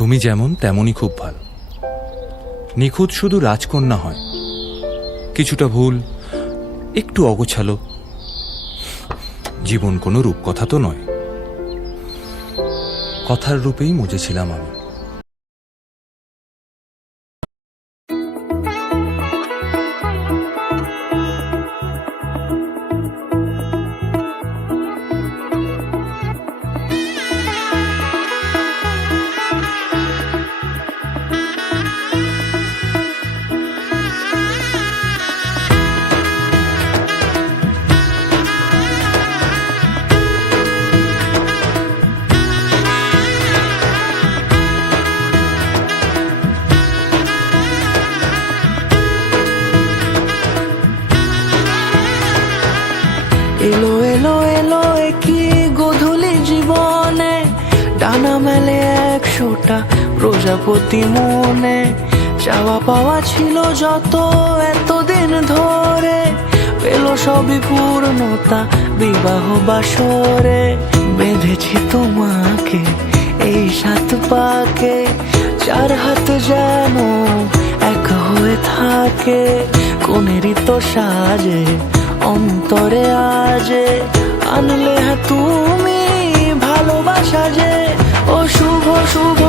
তুমি যেমন তেমনই খুব ভালো। নিখুঁত শুধু রাজকন্যা হয়, কিছুটা ভুল, একটু অগোছালো। জীবন কোনো রূপকথা তো নয়, কথার রূপেই মজেছিলাম আমি। এলো এলো এলো কি গোধূলি জীবনে, ডানা মেলে 100টা প্রজাপতি মনে। চাওয়া পাওয়া ছিল যত এতদিন ধরে, পেল সবই পূর্ণতা বিবাহ বাসরে। বেঁধেছি তোমাকে এই 7 পাকে, 4 হাত যেন এক হয়ে থাকে। কোনেরই তো সাজে অন্তরে আজে, আনলে তুমি ভালোবাসা যে। ও শুভ শুভ